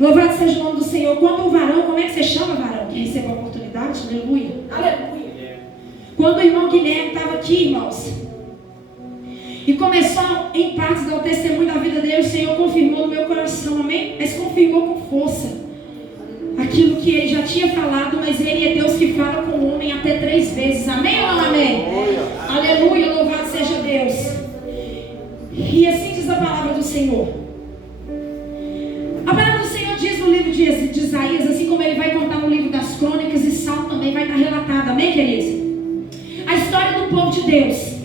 Louvado seja o nome do Senhor. Quando o varão, como é que você chama, varão? Que recebeu a oportunidade? Aleluia. Aleluia. Quando o irmão Guilherme estava aqui, irmãos, e começou em partes dar o testemunho da vida dele, o Senhor confirmou no meu coração, amém? Mas confirmou com força aquilo que ele já tinha falado, mas ele é Deus que fala com o homem até 3 vezes, amém ou não amém? Aleluia, louvado seja Deus. E assim diz a palavra do Senhor. A palavra do Senhor diz no livro de Isaías, assim como ele vai contar no livro das crônicas, e Salmo também vai estar relatado, amém, queridos? A história do povo de Deus.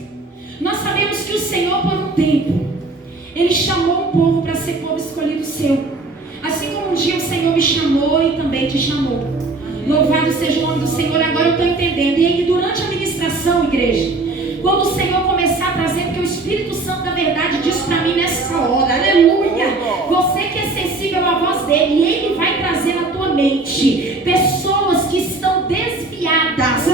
Nós sabemos que o Senhor, por um tempo, Ele chamou um povo para ser povo escolhido seu. Assim como um dia o Senhor me chamou e também te chamou. Louvado seja o nome do Senhor. Agora eu estou entendendo. E aí, durante a ministração, igreja, quando o Senhor começar a trazer, porque o Espírito Santo da verdade diz para mim nessa hora, aleluia, você que é sensível à voz dele, e ele vai trazer na tua mente pessoas que estão desviadas, e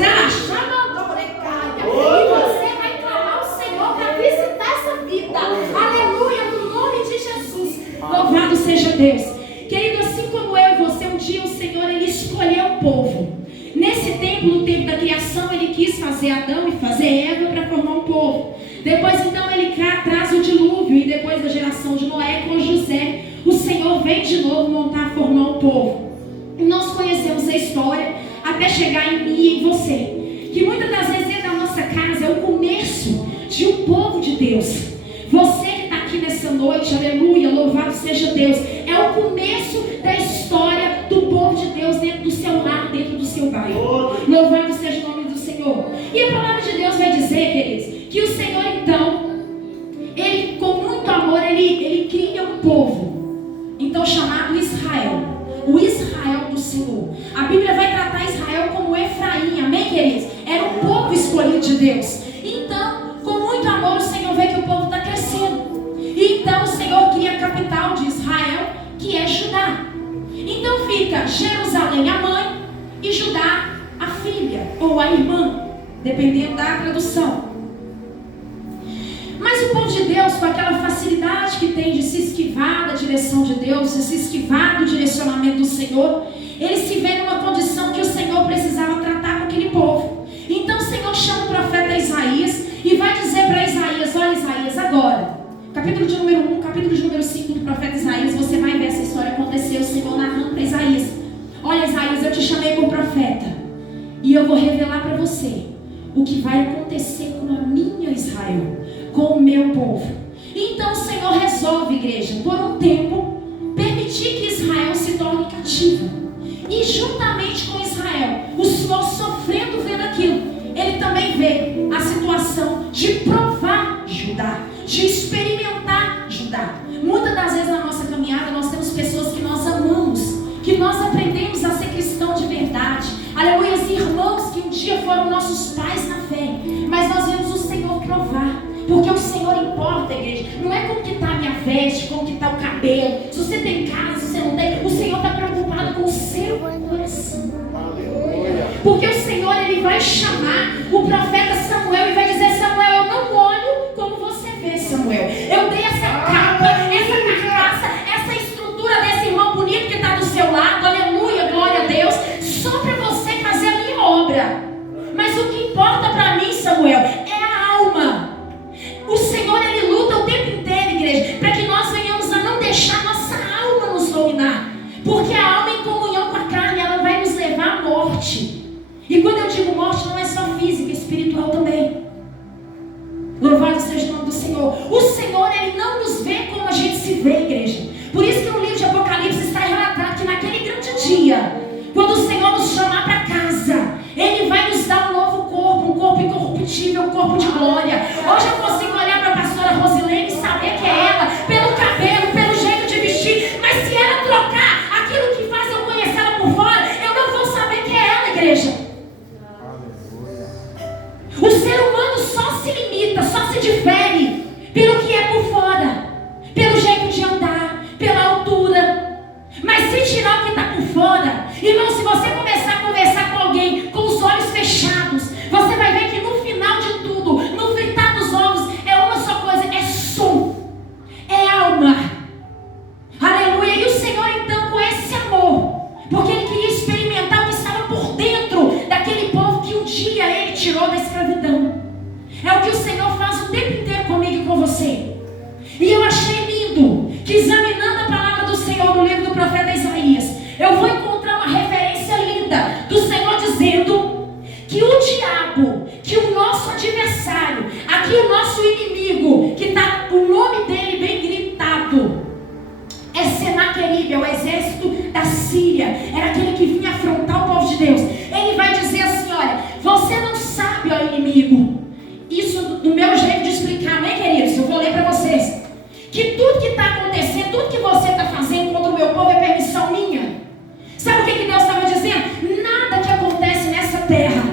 você vai clamar o Senhor para visitar essa vida, aleluia, no nome de Jesus. Louvado seja Deus. Querido, assim como eu e você, um dia o Senhor, ele escolheu o povo. Nesse tempo, no tempo da criação, ele quis fazer Adão e fazer Eva para formar um povo. Depois, então, ele traz o dilúvio, e depois da geração de Noé com José, o Senhor vem de novo montar, formar um povo. E nós conhecemos a história até chegar em mim e em você, que muitas das vezes dentro da nossa casa é o começo de um povo de Deus. Você que está aqui nessa noite, aleluia, louvado seja Deus, é o começo da história do povo de Deus dentro do seu lar, dentro do seu bairro. Louvado seja o nome do Senhor. E a palavra de Deus vai dizer, queridos, que o Senhor então, ele com muito amor, ele cria um povo, então chamado Israel, o Israel do Senhor. A Bíblia vai tratar Israel como Efraim, amém, queridos? Era um povo escolhido de Deus. Então, com muito amor, o Senhor vê que o povo está crescendo. E então o Senhor cria a capital de Israel, que é Judá. Então fica Jerusalém a mãe e Judá a filha ou a irmã, dependendo da tradução. Mas o povo de Deus, com aquela facilidade que tem de se esquivar da direção de Deus, de se esquivar do direcionamento do Senhor, ele se vê numa condição que o Senhor precisava tratar com aquele povo. Então o Senhor chama o profeta Isaías e vai dizer para Isaías: olha, Isaías, agora, capítulo de número 1, capítulo de número 5 do profeta Isaías, você vai ver essa história acontecer, o Senhor narrando para Isaías: olha, Isaías, eu te chamei como profeta, e eu vou revelar para você o que vai acontecer com a minha Israel, com o meu povo. Então o Senhor resolve, igreja, por um tempo, permitir que Israel se torne cativo. E juntamente com Israel, o Senhor sofrendo vendo aquilo, ele também vê a situação de provar Judá, de experimentar Judá. Muitas das vezes na nossa caminhada nós temos pessoas que nós amamos, que nós aprendemos a ser cristão de verdade, aleluia, irmãos que um dia foram nossos pais na fé, mas nós vemos o Senhor provar, porque o Senhor importa, igreja, não é como que está a minha veste, como que está o cabelo, se você tem casa, se você não tem, o Senhor está preocupado com o seu coração, porque o Senhor, ele vai chamar o profeta Samuel e vai dizer: Samuel, eu não olho como você vê, Samuel, eu dei essa capa, essa carcaça, essa estrutura desse irmão bonito que está do seu lado, aleluia, glória a Deus, só para você fazer a minha obra. Mas o que importa para mim, Samuel, é a alma. O Senhor, ele luta o tempo inteiro, igreja, para que nós venhamos a não deixar nossa alma nos dominar, porque a alma em comunhão com a carne, ela vai nos levar à morte. E quando eu digo morte, não é só física, é espiritual também. Louvado seja o nome do Senhor. O Senhor, ele não nos vê como a gente se vê, igreja. Por isso que no livro de Apocalipse está relatado que naquele grande dia, quando o Senhor nos chamar para casa, ele vai nos dar um novo corpo, um corpo incorruptível, um corpo de glória. Hoje eu consigo olhar para a pastora Rosilene e saber que é ela, pelo cabelo, pelo jeito de vestir. Mas se ela trocar aquilo que faz eu conhecer ela por fora, eu não vou saber que é ela, igreja. O ser humano só se limita, só se difere pelo que é por fora, pelo jeito de andar, pela altura. Mas se tirar o que está por fora, irmão, se você começar a conversar com alguém com os olhos fechados, você vai ver que no final de tudo, no fritar dos ovos, é uma só coisa: é som, é alma. Aleluia. E o Senhor então, com esse Síria, o exército da Síria, era aquele que vinha afrontar o povo de Deus. Ele vai dizer assim: olha, você não sabe, ó inimigo. Isso do meu jeito de explicar, amém, queridos? Eu vou ler para vocês. Que tudo que está acontecendo, tudo que você está fazendo contra o meu povo é permissão minha. Sabe o que Deus estava dizendo? Nada que acontece nessa terra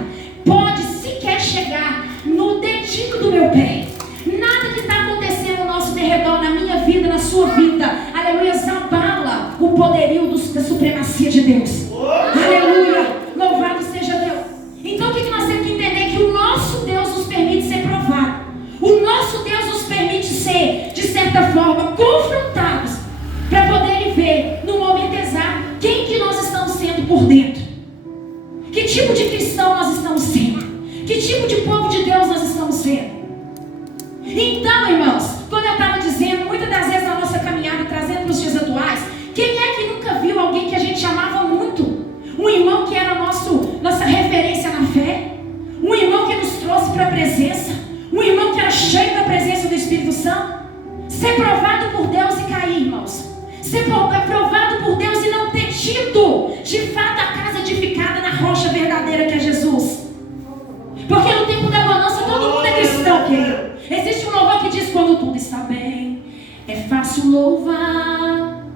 pode sequer chegar no dedinho do meu pé. Nada que está acontecendo ao nosso derredor, na minha vida, na sua vida, aleluia, abala o poderio da supremacia de Deus. Aleluia, louvado seja Deus. Então o que nós temos que entender? Que o nosso Deus nos permite ser provado. O nosso Deus nos permite ser, de certa forma, confrontados, para poder ver no momento exato quem que nós estamos sendo por dentro. Que tipo de cristão nós estamos sendo? Que tipo de povo de Deus nós estamos sendo? Então, irmãos, como eu estava dizendo, muitas das vezes na nossa caminhada, trazendo para os dias atuais, quem é que nunca viu alguém que a gente amava muito? Um irmão que era nossa referência na fé, um irmão que nos trouxe para a presença, um irmão que era cheio da presença do Espírito Santo. Ser provado por Deus e cair, irmãos. Ser provado por Deus e não ter tido, de fato, a casa edificada na rocha verdadeira que é Jesus. Porque no tempo da bonança todo mundo é cristão, querido. Existe um louvor que diz: quando tudo está bem, é fácil louvar.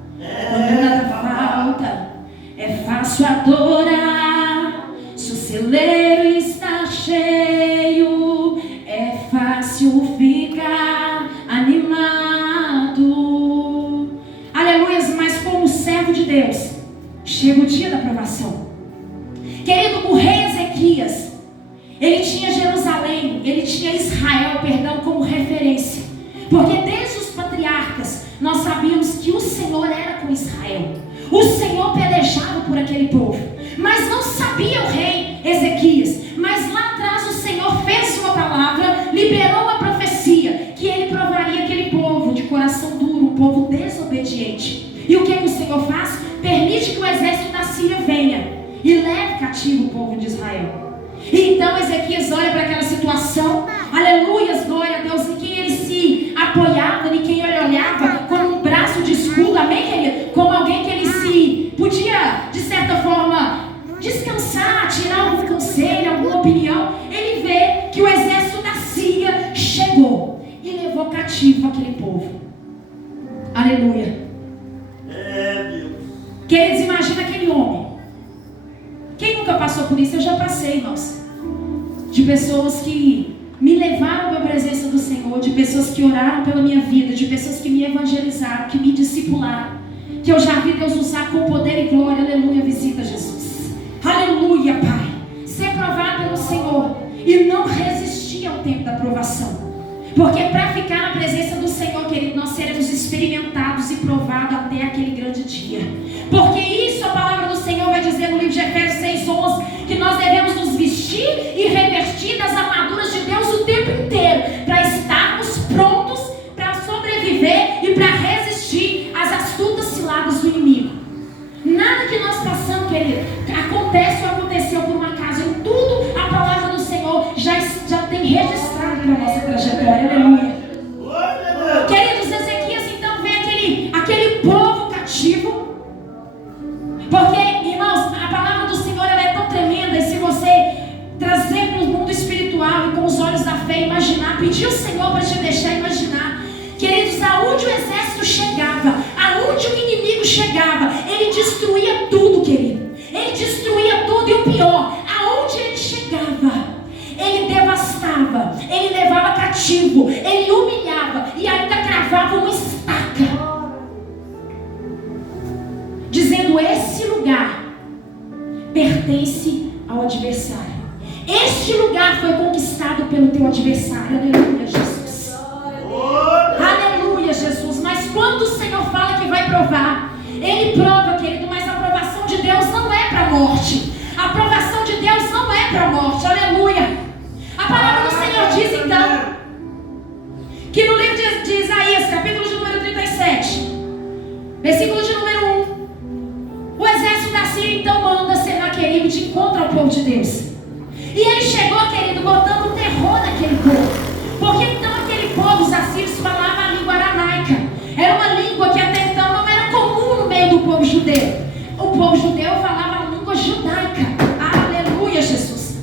Quando nada falta, é fácil adorar. Se o celeiro está cheio, é fácil ficar animado. Aleluia, mas como servo de Deus, chega o dia da provação. Querido, o rei Ezequias, ele tinha Jerusalém, ele tinha Israel, como referência. Porque desde os patriarcas, nós sabíamos que o Senhor era com Israel. O Senhor pelejava por aquele povo. Mas não sabia o rei Ezequias. Mas lá atrás o Senhor fez sua palavra, liberou a profecia, que ele provaria aquele povo de coração duro, um povo desobediente. E o que o Senhor faz? Permite que o exército da Síria venha e leve cativo o povo de Israel. E então Ezequias olha para aquela situação, aleluias, glória a Deus, em quem ele se apoiava, em quem ele olhava como um braço de escudo, amém, querido? Como alguém que ele se podia, de certa forma, descansar, tirar algum conselho, alguma opinião. Ele vê que o exército da Síria chegou e levou cativo aquele povo. Aleluia. Queridos, imagina aquele homem. Quem nunca passou por isso? Eu já passei, irmãos. De pessoas que me levaram para a presença do Senhor, de pessoas que oraram pela minha vida, de pessoas que me evangelizaram, que me discipularam, que eu já vi Deus usar com poder e glória. Aleluia, visita Jesus. Aleluia, Pai. Ser provado pelo Senhor e não resistir ao tempo da provação. Porque para ficar na presença do Senhor, querido, nós seremos experimentados e provados até aquele grande dia. Porque isso a palavra do Senhor vai dizer no livro de Efésios 6:11, que nós devemos nos vestir e revestir das armaduras de Deus o tempo inteiro, para estarmos prontos para sobreviver e para resistir às astutas ciladas do inimigo. Nada que nós passamos, querido, acontece ou aconteceu por um acaso. Em tudo a palavra do Senhor já tem registrado para a nossa trajetória. Aleluia. Queridos, Ezequias então vê aquele povo cativo. Porque, irmãos, a palavra do Senhor ela é tão tremenda. E se você trazer para o mundo espiritual e com os olhos da fé imaginar, pedir ao Senhor para te deixar imaginar, queridos, aonde o exército chegava, aonde o inimigo chegava, ele destruía tudo, querido. Ele destruía tudo. E o pior, aonde ele chegava, ele devastava, ele levava cativo, ele humilhava e ainda cravava uma estaca, dizendo: esse lugar pertence ao adversário. Este lugar foi conquistado pelo teu adversário. Aleluia, Jesus. Aleluia, Jesus. Mas quando o Senhor fala que vai provar, ele prova, querido, mas a aprovação de Deus não é para a morte. A aprovação de Deus não é para a morte. Aleluia. A palavra do Senhor diz então que no livro de Isaías, capítulo de número 37, versículo de número 1, o exército da Síria então manda Senaqueribe de encontro ao povo de Deus. E ele chegou, querido, botando terror naquele povo. Porque então aquele povo, os assírios, falavam a língua aramaica. Era uma língua que até então não era comum no meio do o povo judeu? O povo judeu falava a língua judaica. Aleluia, Jesus.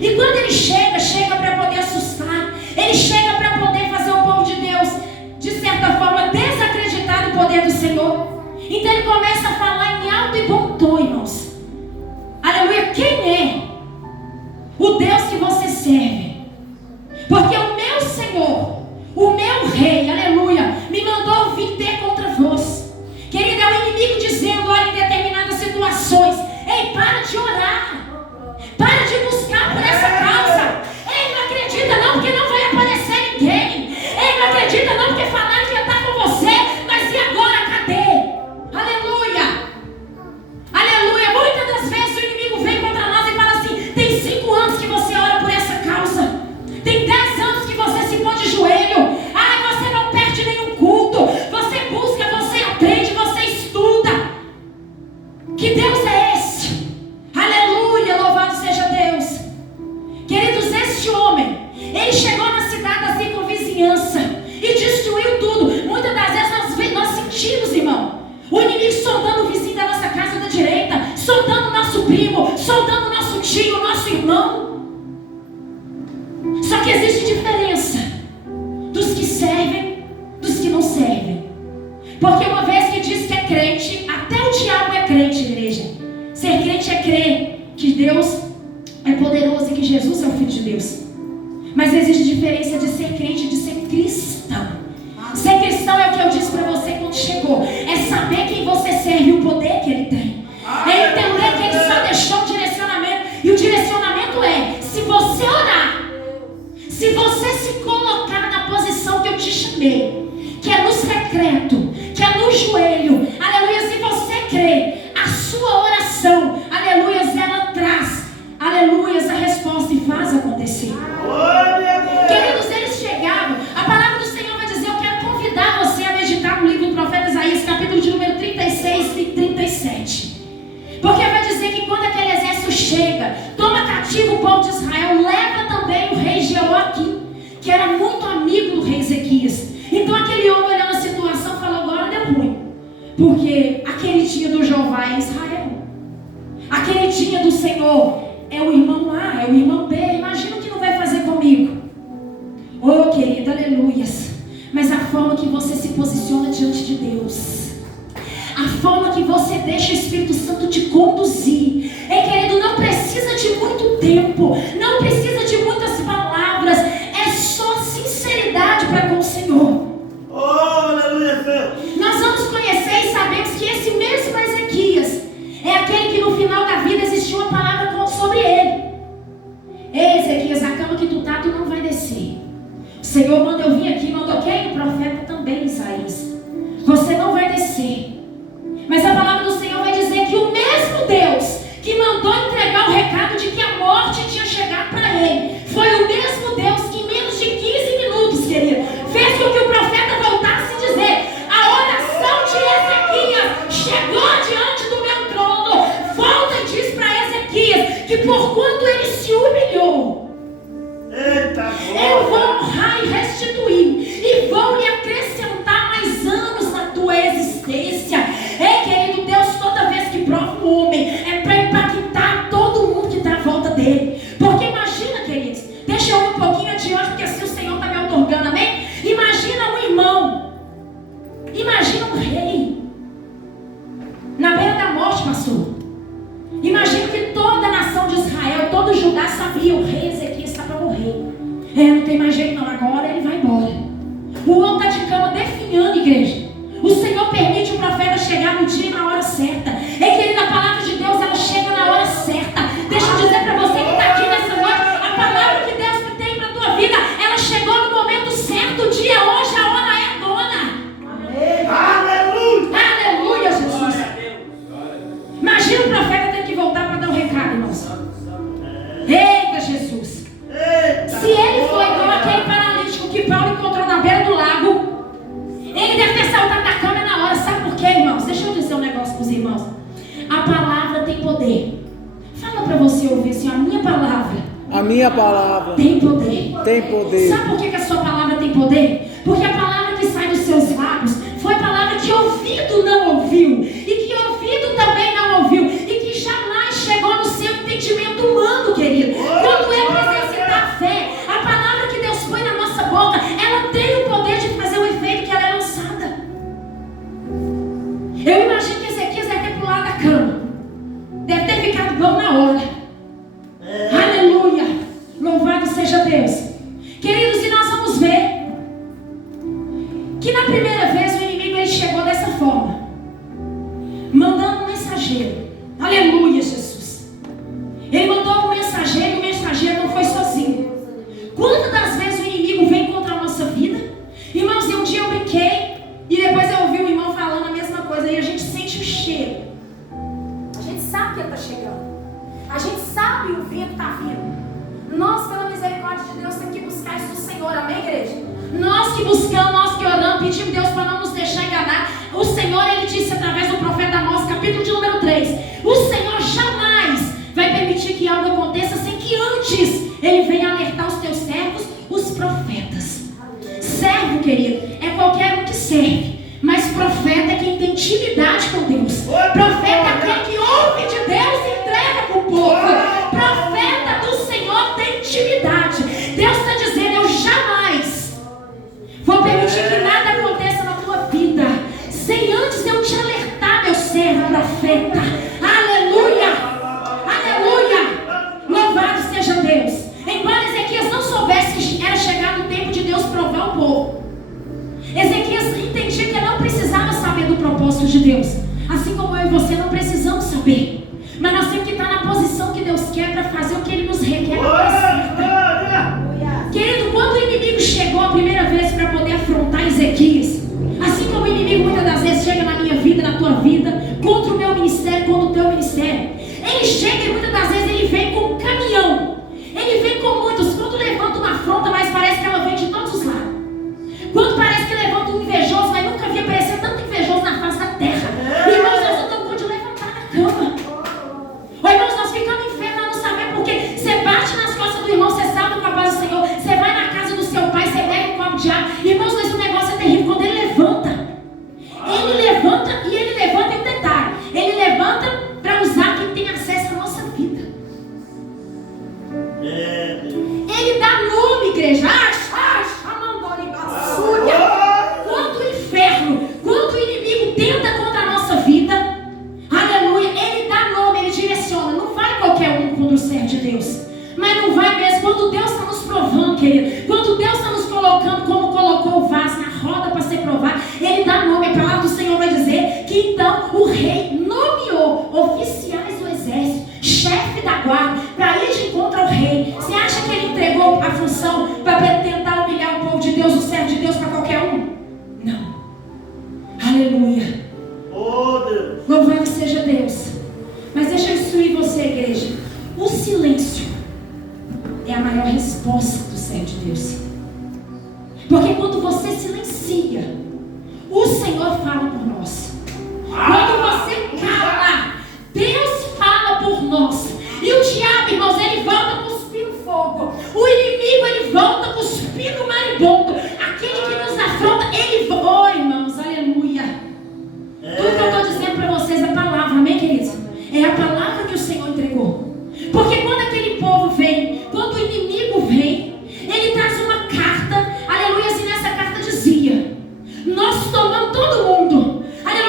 E quando ele chega para poder assustar. Ele chega para poder fazer o povo de Deus, de certa forma, desacreditar do poder do Senhor. Então ele começa a falar em alto e bom tom, irmãos. Aleluia. Quem é o Deus que você serve? Porque o meu Senhor, o meu Rei, aleluia, me mandou vir ter contra vós. Querido, é o inimigo dizendo, olha, em determinadas situações, ei, para de orar, para de buscar por essa causa. Ei, não acredita não, porque não vai aparecer ninguém. Ei, não acredita não, porque falaram que ia estar com você, mas e agora, cadê? Aleluia, aleluia. Muitas das vezes o inimigo vem contra nós e fala assim, tem 5 anos que você ora por essa causa, tem 10 anos que você se põe de joelho, você não perde nenhum culto, você busca, você aprende, você estuda. Que Deus é esse? Aleluia, louvado seja Deus. Queridos, esse homem, ele chegou na cidade da circunvizinhança e destruiu tudo. Muitas das vezes nós sentimos, irmão, o inimigo soldando o vizinho da nossa casa da direita, soldando o nosso primo, soldando o nosso tio, o nosso irmão. Só que existe diferença dos que servem, dos que não servem. Porque uma vez que diz que é crente, até o diabo é crente, igreja. Ser crente é crer que Deus é poderoso e que Jesus é o Filho de Deus. Mas existe diferença de ser crente e de ser cristão. Ser cristão é o que eu disse para você quando chegou. É saber quem você serve e o poder que Ele tem. É entender que Ele só deixou um direcionamento. E o direcionamento é, se você orar, se você se colocar na posição que eu te chamei, que é no secreto, que é no joelho, aleluia, se você crê, a sua oração, aleluia, ela traz, aleluia, a resposta e faz acontecer. Queridos, eles chegavam, a palavra do Senhor vai dizer, eu quero convidar você a meditar no livro do profeta Isaías, capítulo de número 36 e 37. Porque vai dizer que quando aquele exército chega, toma cativo o povo de Israel, leva também o rei Jeoaquim, que era muito amigo do rei Ezequias. Então aquele homem olhando a situação falou, agora deu ruim. Porque aquele dia do Jeová é Israel. Aquele dia do Senhor é o irmão A, é o irmão B. Imagina o que não vai fazer comigo. Oh, querido, aleluias. Mas a forma que você se posiciona diante de Deus, a forma que você deixa o Espírito Santo te conduzir. Querido, não precisa de muito tempo, não precisa de muitas palavras, é só sinceridade para com o Senhor. Oh, aleluia. Nós vamos conhecer e sabemos que esse mesmo Ezequias é aquele que no final da vida existiu uma palavra sobre ele. Ei, Ezequias, a cama que tu tá, tu não vai descer. O Senhor manda eu vir aqui, mandou quem? O profeta também, Isaías. Você não vai descer. Mas a palavra do Senhor vai dizer que o mesmo Deus que mandou entregar o recado de que a morte tinha chegado para ele, foi o mesmo Deus que em menos de 15 minutos, querido, fez com que o profeta voltasse a dizer, a oração de Ezequias chegou diante do meu trono. Volta e diz para Ezequias que porquanto ele se humilhou, eu vou honrar e restituir, e vou lhe acrescentar mais anos na tua existência. Querido, Deus toda vez que prova um homem é para impactar todo mundo que está à volta dele. Porque imagina, queridos, deixa eu ir um pouquinho adiante, porque assim o Senhor está me outorgando, amém? Imagina um irmão, imagina um rei na beira da morte, pastor. Imagina que toda a nação de Israel, todo Judá sabia, o rei Ezequias está para morrer. Não tem mais jeito não, agora ele vai embora. O homem está de cama definhando, igreja. O Senhor permite o profeta chegar no dia e na hora certa. Querida, a palavra de Deus, ela chega na hora certa. Deixa eu dizer para você que está aqui nessa noite, a palavra que Deus tem para a tua vida, ela chegou no momento certo. O dia é hoje, a hora é dona. Aleluia. Aleluia, Jesus. Imagina o profeta ter que voltar para dar um recado, irmãos. Eita, Jesus. Se ele foi igual aquele paralítico que Paulo encontrou na beira do lago, ele deve ter saltado da cama na hora. Sabe por quê, irmãos? Deixa eu dizer um negócio para os irmãos. A palavra tem poder. Fala para você ouvir assim, a minha palavra tem poder. Tem poder. Sabe por que a sua palavra tem poder? Porque a palavra que sai dos seus lábios foi a palavra que ouvido não ouviu e Eu imagino que Ezequias deve ter pulado da cama. Deve ter ficado bom na hora. Aleluia. Louvado seja Deus. Queridos, e nós vamos ver que na primeira vez o inimigo ele chegou dessa forma, mandando um mensageiro. Aleluia, Jesus. Ele mandou um mensageiro e o mensageiro não foi sozinho. Quantas das vezes o inimigo vem contra a nossa vida? Irmãos, um dia eu brinquei e depois eu ouvi o irmão falando a mesma coisa e a gente sente o cheiro. A gente sabe que ele está chegando. A gente sabe o vento está vindo. Nós, pela misericórdia de Deus, temos que buscar isso do Senhor, amém, igreja? Nós que buscamos, nós que oramos, pedimos Deus para não nos deixar enganar. O Senhor, Ele disse através do profeta Amós, capítulo de número 3, o Senhor jamais vai permitir que algo aconteça sem que antes Ele venha alertar os teus servos, os profetas. Servo, querido, é qualquer um que serve, mas profeta é quem tem intimidade com Deus. Profeta é aquele que ouve de Deus e entrega para o povo. Profeta do Senhor tem intimidade. Deus está dizendo, eu jamais vou permitir que nada aconteça na tua vida sem antes eu te alertar, meu servo profeta. Aleluia, aleluia, louvado seja Deus. Embora Ezequias não soubesse que era chegado o tempo de Deus provar o povo, Ezequias entendia que não precisava saber do propósito de Deus, assim como eu e você não precisamos saber. Mas nós temos que estar na posição que Deus quer para fazer o que Ele nos requer. Querido, quando o inimigo chegou a primeira vez para poder afrontar Ezequias, assim como o inimigo muitas das vezes chega na minha vida, na tua vida, contra o meu ministério, contra o teu ministério, ele chega e muitas das vezes ele vem com um caminhão. Ele vem com muitos. Quando levanta uma afronta, mas parece que ela vem de todos os lados. Quando parece que levanta um invejoso, mas nunca havia aparecido tanto invejoso na face da terra. Irmãos, nós não estamos de levantar da cama. Ou irmãos, nós ficamos enfermos, nós não sabemos porque você bate nas costas do irmão, você sabe com a paz do Senhor, você vai na casa do seu pai, você bebe um copo de água. Irmãos, mas o negócio é terrível. Quando ele levanta e ele levanta em detalhe. Ele levanta para usar quem tem acesso à nossa vida. Ele dá nome, igreja. Quando o inferno, quando o inimigo tenta contra a nossa vida, aleluia, ele dá nome, ele direciona. Não vai qualquer um contra o servo de Deus, mas não vai mesmo. Quando Deus está nos provando, querido, quando Deus está nos colocando como colocou o vaso na roda para ser provado, ele dá nome. A palavra do Senhor vai dizer que então o rei nomeou oficiais do exército, chefe da guarda, para ir de encontro ao rei. Você acha que ele entregou a função para tentar humilhar o povo de Deus, o servo de Deus, para qualquer um? Não. Aleluia. Louvado seja Deus. Mas deixa eu instruir você, igreja. O silêncio é a maior resposta do servo de Deus. Porque quando você silencia, o Senhor fala por nós. Quando você cala, Deus fala por nós. E o diabo, irmãos, ele volta cuspindo fogo. O inimigo, ele volta cuspindo maribondo. Aquele que nos afronta, ele volta. Oh, irmãos, aleluia. Tudo que eu estou dizendo para vocês é palavra, amém, queridos? É a palavra que o Senhor entregou. Porque quando aquele povo vem, quando o inimigo vem, ele traz uma carta, aleluia, e nessa carta dizia: nós tomamos todo mundo, aleluia.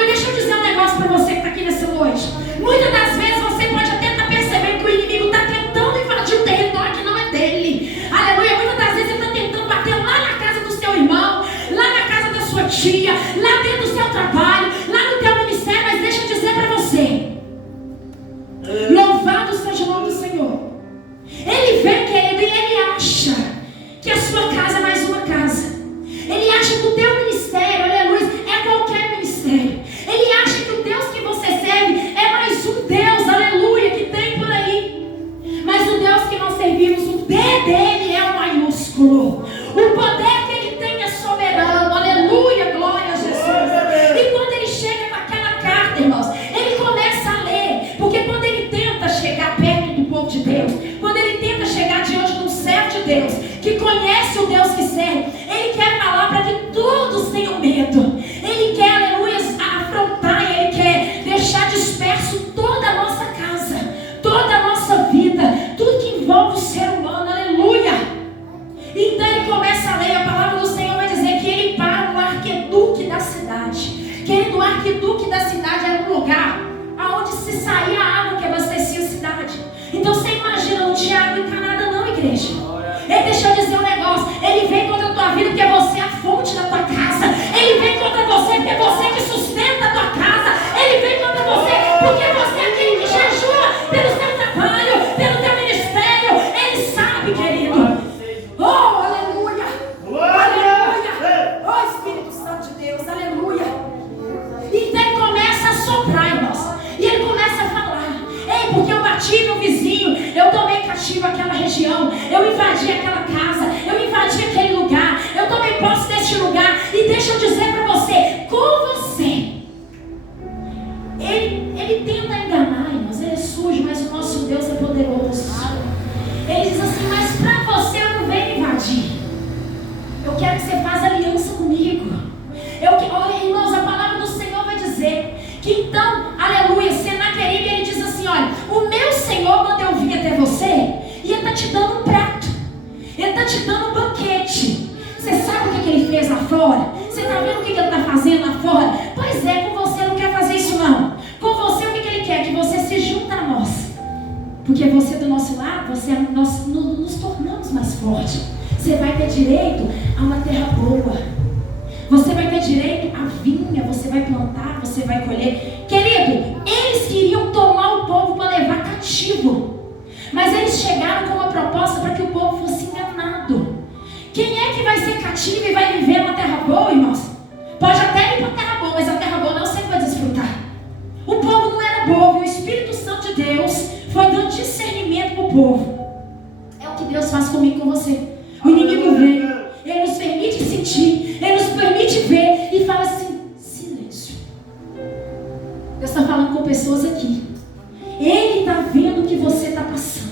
aqueduque da cidade era um lugar aonde se saía a água que abastecia a cidade. Então você imagina, não tinha água encanada não, igreja. Ei, deixa eu dizer um negócio. Ele vem contra a tua vida porque você é a fonte da tua casa. Ele vem contra você porque você que sustenta a tua casa. Ele vem contra você porque você é aquele que jejua pelo seu trabalho, pelo teu ministério. Ele sabe, querido. Oh, aleluia. Aleluia. Oh, Espírito Santo de Deus, aleluia. Então ele começa a soprar, irmãos. E ele começa a falar: ei, porque eu bati no vizinho, eu tomei cativo aquela região, eu invadi aquela casa, eu invadi aquele lugar, eu tomei posse deste lugar. E deixa eu dizer para você, com você, ele tenta enganar, irmãos, ele é sujo, mas o nosso Deus é poderoso. Ele diz assim: mas para você eu não venho invadir, eu quero que você faça aliança comigo. Olha, irmãos, a palavra do Senhor vai dizer que então, aleluia, Senaqueribe, ele diz assim: olha, o meu Senhor manda eu vir até você, e ele está te dando um prato, ele está te dando um banquete. Você sabe o que ele fez lá fora? Você está vendo o que ele está fazendo lá fora? Pois é, com você não quer fazer isso não. Com você o que ele quer? Que você se junta a nós. Porque você do nosso lado, nós nos tornamos mais fortes. Você vai ter direito a uma terra boa. Você vai ter direito à vinha, você vai plantar, você vai colher. Querido, eles queriam tomar o povo para levar cativo. Mas eles chegaram com uma proposta para que o povo fosse enganado. Quem é que vai ser cativo e vai viver uma terra boa, irmãos? Pode até ir para a terra boa, mas a terra boa não sempre vai desfrutar. O povo não era bobo, e o Espírito Santo de Deus foi dando discernimento para o povo. É o que Deus faz comigo e com você. O inimigo veio, ele nos permite sentir, ele nos permite ver e fala assim: silêncio. Deus está falando com pessoas aqui. Ele está vendo o que você está passando.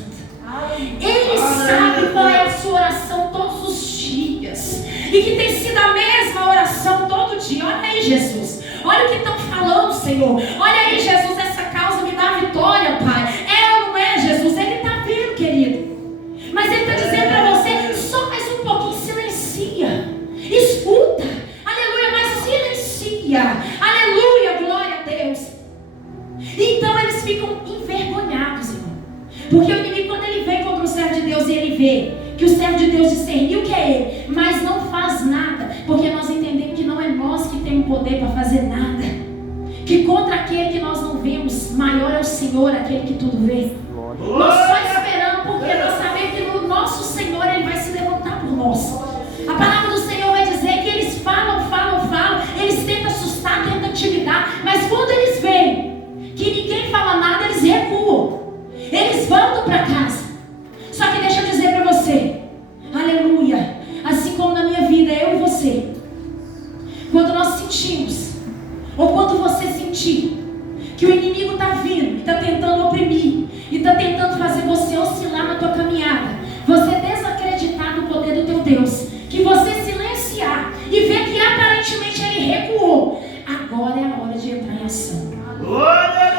Ele sabe qual é a sua oração todos os dias, e que tem sido a mesma oração todo dia. Olha aí, Jesus, olha o que estão falando, Senhor. Olha aí, Jesus, essa causa me dá vitória, Pai. É ou não é, Jesus? Ele está vendo, querido. Mas ele está dizendo para você: só mais um pouquinho, silencia, escuta, aleluia, mas silencia, aleluia, glória a Deus. Então eles ficam envergonhados, irmão, porque o inimigo, quando ele vem contra o servo de Deus e ele vê que o servo de Deus discerniu que é ele, mas não faz nada, porque nós entendemos que não é nós que temos poder para fazer nada, que contra aquele que nós não vemos, maior é o Senhor, aquele que tudo vê. Nós só esperamos porque nós sabemos que no nosso Senhor ele vai se levantar por nós. A palavra do Senhor vai dizer que eles falam, eles tentam assustar, tentam intimidar, mas quando eles veem que ninguém fala nada, eles recuam, eles voltam para casa. Só que deixa eu dizer para você, aleluia, assim como na minha vida, eu e você, quando nós sentimos, ou quando você sentir que o inimigo está vindo, está tentando oprimir, e está tentando fazer você oscilar na tua caminhada, você desacreditar no poder do teu Deus, que você silenciar e ver que aparentemente ele recuou, agora é a hora de entrar em ação.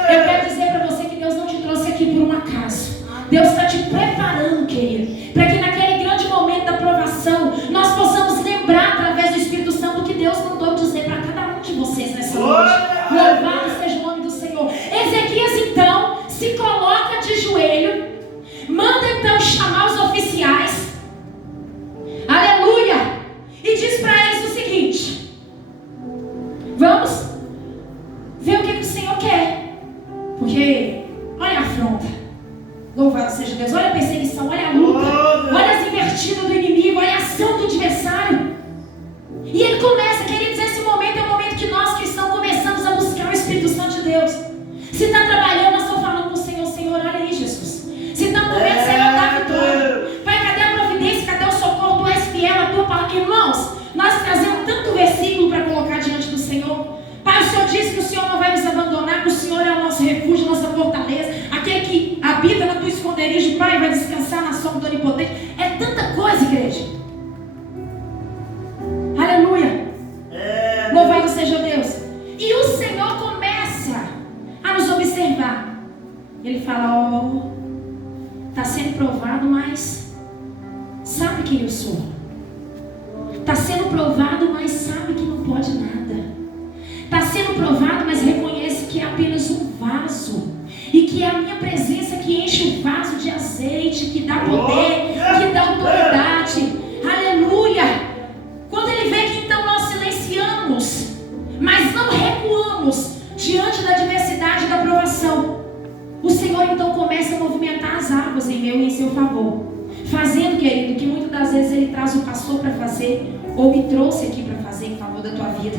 Eu quero dizer para você que Deus não te trouxe aqui por um acaso. Deus está te preparando, querido, para que naquele grande momento da provação nós possamos lembrar através do Espírito Santo que Deus mandou dizer para cada um de vocês nessa noite. Louvado seja o nome do Senhor. Ezequias então se coloca de joelho, manda então chamar os oficiais, aleluia, e diz para eles o seguinte: vamos ver o que o Senhor quer, porque olha a afronta, louvado seja Deus, olha a perseguição, olha a luta, olha as invertidas do inimigo, olha a ação do adversário. E ele começa, queridos, esse momento é o momento que nós cristãos começamos a buscar o Espírito Santo de Deus. Se está trabalhando, nós estamos falando com o Senhor: Senhor, olha aí, Jesus. Se está comendo, Senhor, dá vitória. Pai, cadê a providência? Cadê o socorro? Tu és fiel, a tua palavra. Irmãos, nós trazemos tanto versículo para colocar diante do Senhor. Pai, o Senhor disse que o Senhor não vai nos abandonar, que o Senhor é o nosso refúgio, nossa fortaleza, aquele que habita na tua esconderijo. Pai, vai descansar na sombra do Onipotente. É tanta coisa, igreja. Aleluia. Louvado seja Deus. E o Senhor começa a nos observar. Ele fala: está sendo provado, mas sabe quem eu sou. Está sendo provado, mas sabe que não pode nada. Está sendo provado, mas uma presença que enche o vaso de azeite, que dá poder, que dá autoridade. Aleluia! Quando Ele vê que então nós silenciamos, mas não recuamos diante da adversidade e da provação, o Senhor então começa a movimentar as águas em meu e em seu favor, fazendo, querido, que muitas das vezes Ele traz o pastor para fazer, ou me trouxe aqui para fazer em favor da tua vida.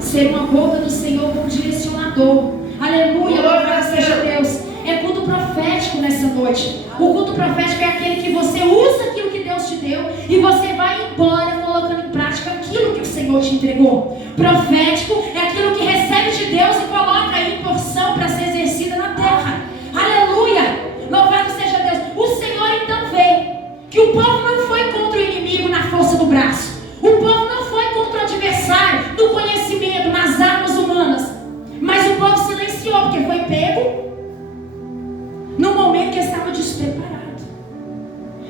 Ser uma boca do Senhor como direcionador. Aleluia, louvado seja Deus. É culto profético nessa noite. O culto profético é aquele que você usa aquilo que Deus te deu e você vai embora colocando em prática aquilo que o Senhor te entregou. Profético é aquilo que recebe de Deus e coloca aí em porção para ser exercida na terra. Aleluia, louvado seja Deus. O Senhor então vê que o povo não foi contra o inimigo na força do braço. O povo não foi contra o adversário no conhecimento, nas armas humanas. Mas o povo silenciou, porque foi pego no momento que estava despreparado.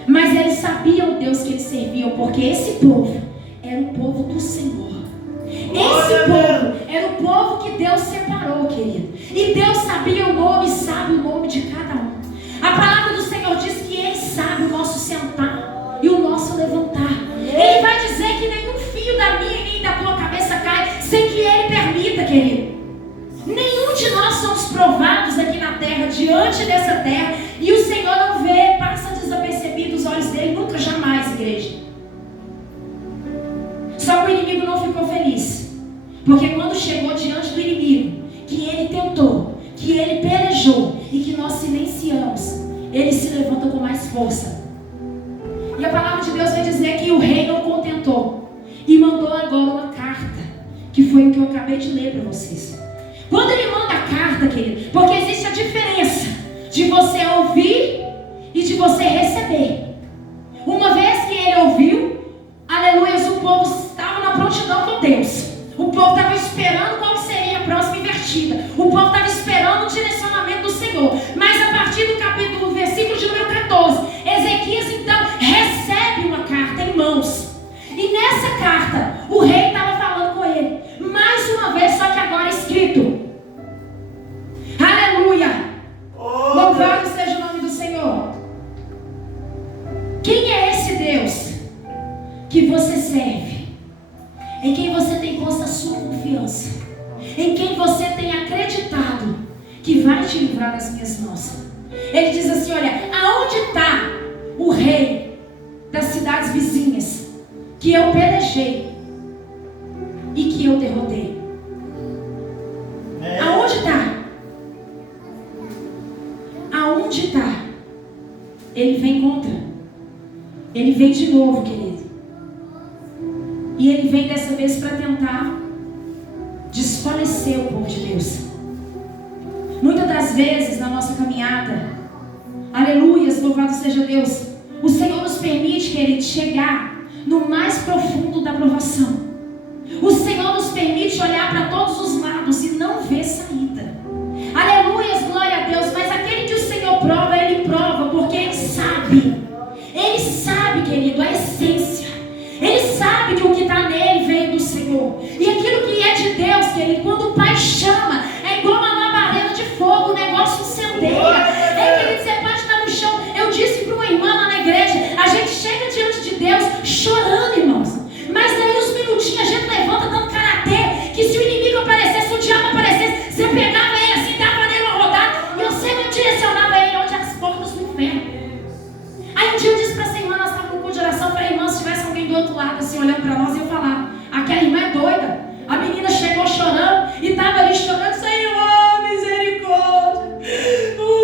Mas eles sabiam o Deus que eles serviam, porque esse povo era o povo do Senhor. Esse povo era o povo que Deus separou, querido. E Deus sabia o nome, sabe o nome de cada um. A palavra do Senhor diz que Ele sabe o nosso sentar e o nosso levantar. Ele vai dizer que nenhum fio da minha nem da tua cabeça cai sem que Ele permita, querido. Nenhum de nós somos provados aqui na terra, diante dessa terra, e o Senhor não vê, passa desapercebido os olhos dele, nunca, jamais, igreja. Só que o inimigo não ficou feliz, porque quando chegou diante do inimigo, que ele tentou, que ele pelejou e que nós silenciamos, ele se levanta com mais força. E a palavra de Deus vai dizer que o rei não contentou e mandou agora uma carta, que foi o que eu acabei de ler para vocês. Quando ele manda a carta, querido, porque existe a diferença de você ouvir e de você receber. Uma vez que ele ouviu, aleluia, o povo estava na prontidão com Deus. O povo estava esperando qual seria a próxima invertida. O povo estava esperando o direcionamento do Senhor. Mas a partir do versículo de número 14, Ezequias então recebe uma carta em mãos. E nessa carta, o rei estava falando com ele. Mais uma vez, só que agora escrito. Aleluia! Louvado seja o nome do Senhor. Quem é esse Deus que você serve? Em quem você tem posto a sua confiança? Em quem você tem acreditado que vai te livrar das minhas mãos? Ele diz assim, olha, aonde está o rei das cidades vizinhas que eu pelejei e que eu derrotei? Aonde está? Aonde está? Ele vem contra. Ele vem de novo, querido. E ele vem dessa vez para tentar desfalecer o povo de Deus. Muitas das vezes na nossa caminhada, aleluias, louvado seja Deus, o Senhor nos permite, querido, chegar no mais profundo da provação. O Senhor nos permite olhar para todos os lados e não ver saída. Aleluias, glória a Deus. Mas aquele que o Senhor prova, Ele prova porque Ele sabe. Ele sabe, querido, a essência. Ele sabe que o que está nele vem do Senhor. E aquilo que é de Deus, querido, quando o Pai chama, é igual uma labareda de fogo, o negócio incendeia. Querido, você pode estar no chão. Eu disse para uma irmã lá na igreja, a gente chega diante de Deus chorando, irmãos. Mas daí uns minutinhos a gente levanta dando karatê, que se o inimigo aparecesse, se o diabo aparecesse, você pegava ele assim, dava nele uma rodada, e eu sempre direcionava ele onde as portas do inferno. Aí um dia eu disse para essa irmã, nós estávamos no culto de oração, eu falei, irmã, se tivesse alguém do outro lado assim, olhando para nós, eu ia falar, aquela irmã é doida. A menina chegou chorando, e estava ali chorando, Senhor, misericórdia,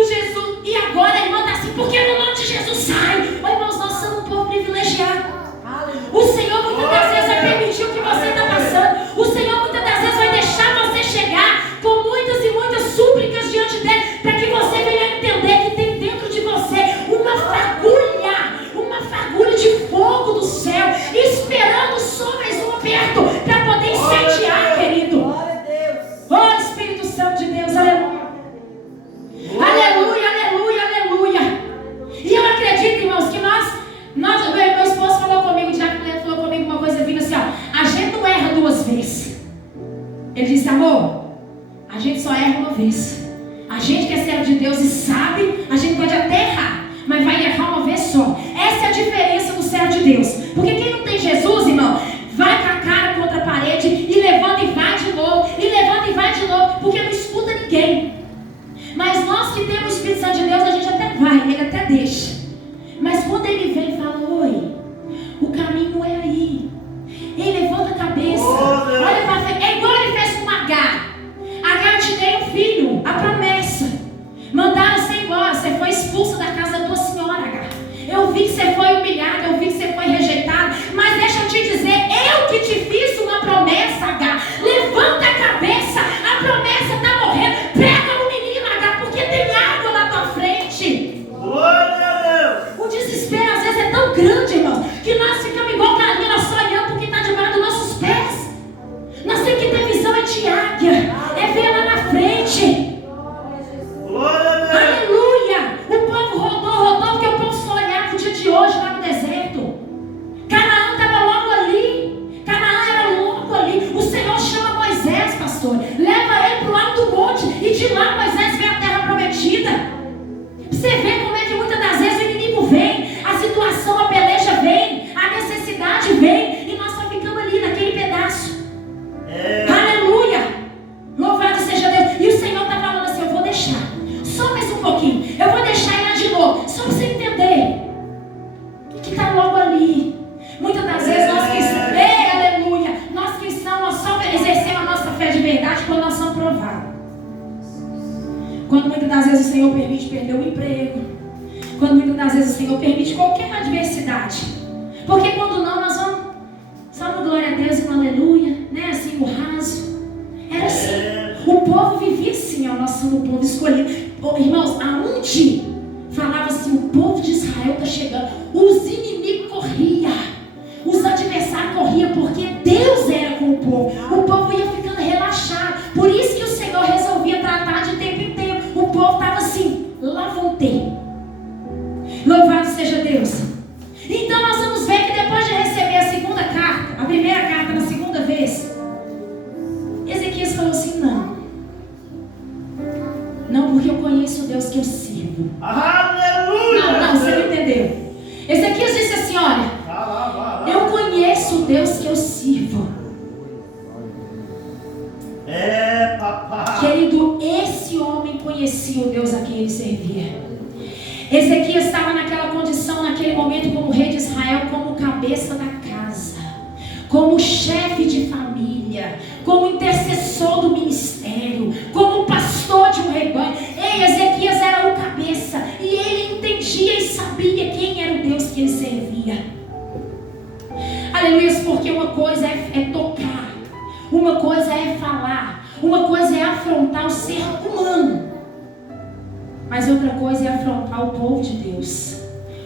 Jesus. E agora a irmã está assim, porque no nome de Jesus sai. Oi, irmãos, nós somos um povo privilegiado. O Senhor muitas das vezes vai permitir o que você está passando. O Senhor muitas das vezes vai deixar você chegar com muitas e muitas súplicas diante dele, para que você venha entender que tem dentro de você uma fagulha de fogo do céu, esperando só mais um perto para poder incendiar, querido. Oh, Espírito Santo de Deus, aleluia. Aleluia, aleluia, aleluia. E eu acredito, irmãos, que meu esposo falou comigo, o Diácono Leandro falou comigo uma coisa vindo assim, ó, a gente não erra duas vezes. Ele disse, amor, a gente só erra uma vez. A A gente que é servo de Deus e sabe, a gente pode até errar, mas vai errar uma vez só. Essa é a diferença do servo de Deus. Porque quem não tem Jesus, irmão, vai com a cara contra a parede e levanta e vai de novo, e levanta e vai de novo, porque não escuta ninguém. Mas nós que temos o Espírito Santo de Deus, a gente até vai, ele até deixa. Mas quando ele vem e fala, oi, o caminho não é aí. Ele levanta a cabeça, olha para frente. É igual ele fez com Agar. Agar, eu te dei um filho, a promessa. Mandaram você embora, você foi expulsa da casa da tua senhora, Agar. Eu vi que você foi humilhada, eu vi que você foi rejeitada. Mas deixa eu te dizer, eu que te fiz uma promessa, Agar. Levanta a cabeça, a promessa está morrendo. Pega no menino, Agar, porque tem água na tua frente. O desespero às vezes é tão grande, irmãos, que nós ficamos igual galinha, nós só olhando porque está debaixo dos nossos pés. Nós temos que ter visão de águia, é ver lá na frente. Aleluia! O povo rodou, porque o povo só olhava o dia de hoje lá no deserto. Canaã estava logo ali. Canaã era logo ali. O Senhor chama Moisés, pastor. Leva ele para o alto do monte. E de lá Moisés vê a terra prometida. Você vê como é que muitas das vezes o inimigo vem. A situação, a peleja vem. A necessidade vem. E nós só ficamos ali naquele pedaço. Aleluia! Louvado seja Deus. E o Senhor está falando assim, eu vou deixar. Só mais um pouquinho. Eu vou deixar ir lá de novo. Só para você entender. Que está logo ali. Muitas das vezes nós cristãos, aleluia, nós cristãos, nós só exercemos a nossa fé de verdade quando nós somos provados. Quando muitas das vezes o Senhor permite perder o emprego. Quando muitas das vezes o Senhor permite qualquer adversidade. Porque quando não, nós vamos só no glória a Deus e no aleluia, né? Assim, no raso. Era assim. O povo vivia assim, nós somos o povo escolhido. Irmãos, aonde falava assim, o povo de Israel está chegando, os inimigos corriam, os adversários corriam, porque Deus era com o povo ia ficando relaxado. Por isso que o Senhor resolvia tratar de tempo em tempo. O povo estava assim, lá vão ter. Louvado seja Deus. Então nós vamos ver que depois de receber a segunda carta, a primeira carta na segunda vez, Ezequias falou assim, não, porque eu conheço o Deus que eu sirvo. Aleluia! Não, você não entendeu. Ezequias disse assim, olha, eu conheço o Deus que eu sirvo. Papai. Querido, esse homem conhecia o Deus a quem ele servia. Ezequias estava naquela condição, naquele momento, como rei de Israel, como cabeça da casa, como chefe de família, como intercessor do ministério, como pastor de um rebanho. Ezequias era o cabeça, e ele entendia e sabia quem era o Deus que ele servia. Aleluia, porque uma coisa é tocar, uma coisa é falar, uma coisa é afrontar o ser humano, mas outra coisa é afrontar o povo de Deus,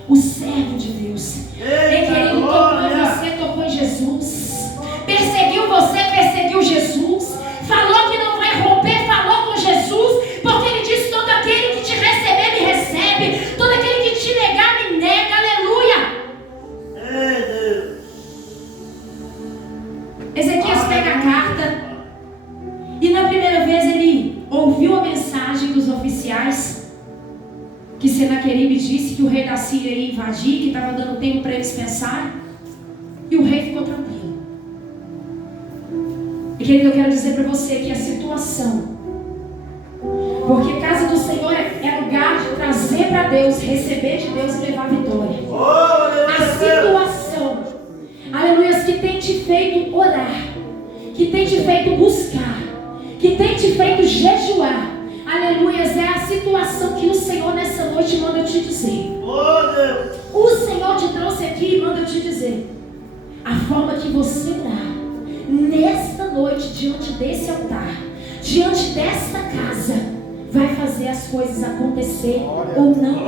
o servo de Deus. Querido, tocou em você, tocou em Jesus, perseguiu você, perseguiu Jesus, falou que não vai romper, falou com Jesus, porque ele disse, todo aquele que te receber, me recebe, todo aquele que te negar, me nega. Aleluia. Ezequias pega a carta, e na primeira vez ele ouviu a mensagem dos oficiais, que Senaqueribe disse que o rei da Síria ia invadir, que estava dando tempo para eles pensarem, e o rei ficou tranquilo. E querido, eu quero dizer para você que a situação, porque casa do Senhor é lugar de trazer para Deus, receber de Deus e levar vitória. A situação, aleluia, que tem te feito orar, que tem te feito buscar, que tem te feito jejuar, aleluia, é a situação que o Senhor nessa noite manda eu te dizer. O Senhor te trouxe aqui e manda eu te dizer a forma que você orar nesta noite, diante desse altar, diante desta casa, vai fazer as coisas acontecer ou não.